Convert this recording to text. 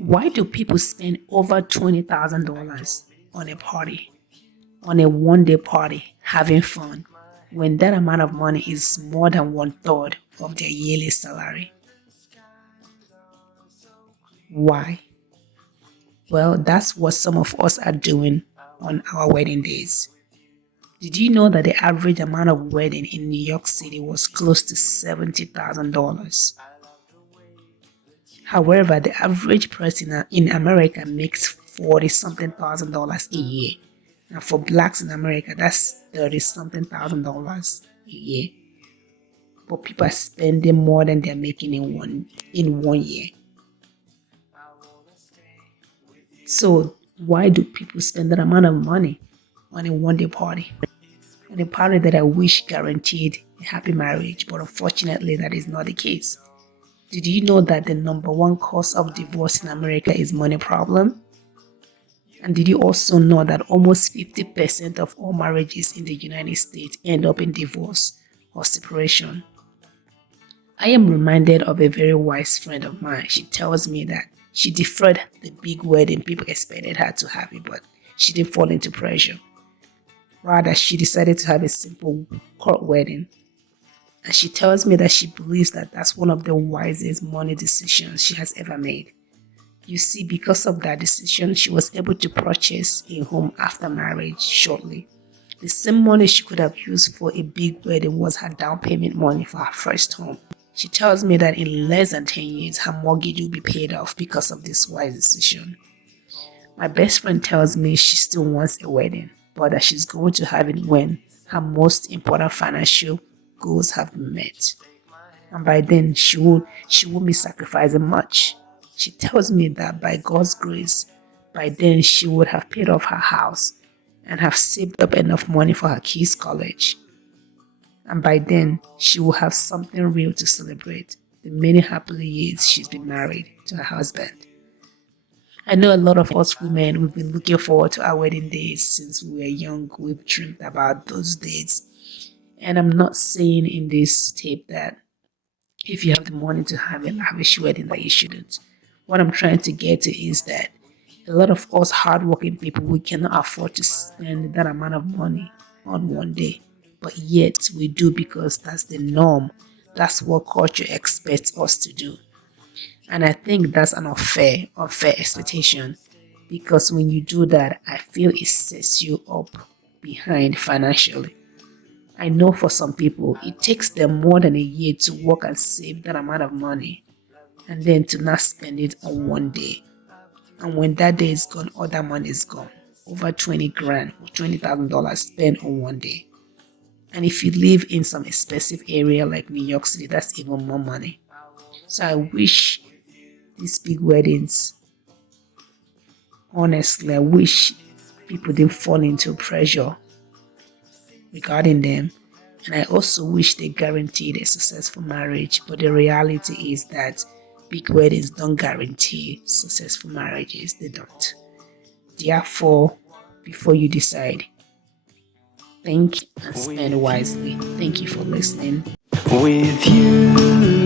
Why do people spend over $20,000 on a party, on a one-day party, having fun, when that amount of money is more than one-third of their yearly salary? Why? Well, that's what some of us are doing on our wedding days. Did you know that the average amount of wedding in New York City was close to $70,000? However, the average person in America makes 40 something thousand dollars a year. And for blacks in America, that's 30 something thousand dollars a year. But people are spending more than they're making in one year. So why do people spend that amount of money on a one-day party? On a party that I wish guaranteed a happy marriage, but unfortunately that is not the case. Did you know that the number one cause of divorce in America is money problem? And did you also know that almost 50% of all marriages in the United States end up in divorce or separation? I am reminded of a very wise friend of mine. She tells me that she deferred the big wedding people expected her to have it, but she didn't fall into pressure. Rather, she decided to have a simple court wedding. And she tells me that she believes that that's one of the wisest money decisions she has ever made. You see, because of that decision, she was able to purchase a home after marriage shortly. The same money she could have used for a big wedding was her down payment money for her first home. She tells me that in less than 10 years, her mortgage will be paid off because of this wise decision. My best friend tells me she still wants a wedding, but that she's going to have it when her most important financial goals have been met. And by then, she won't be sacrificing much. She tells me that by God's grace, by then she would have paid off her house and have saved up enough money for her kids' college. And by then, she will have something real to celebrate the many happy years she's been married to her husband. I know a lot of us women, we've been looking forward to our wedding days since we were young. We've dreamed about those days. And I'm not saying in this tape that if you have the money to have a lavish wedding that you shouldn't. What I'm trying to get to is that a lot of us hardworking people, we cannot afford to spend that amount of money on one day. But yet we do because that's the norm. That's what culture expects us to do. And I think that's an unfair expectation, because when you do that, I feel it sets you up behind financially. I know for some people, it takes them more than a year to work and save that amount of money and then to not spend it on one day. And when that day is gone, all that money is gone. Over 20 grand or $20,000 spent on one day. And if you live in some expensive area like New York City, that's even more money. So I wish these big weddings, honestly, I wish people didn't fall into pressure regarding them. And I also wish they guaranteed a successful marriage. But the reality is that big weddings don't guarantee successful marriages. They don't. Therefore, before you decide, think and spend wisely. Thank you for listening. With you.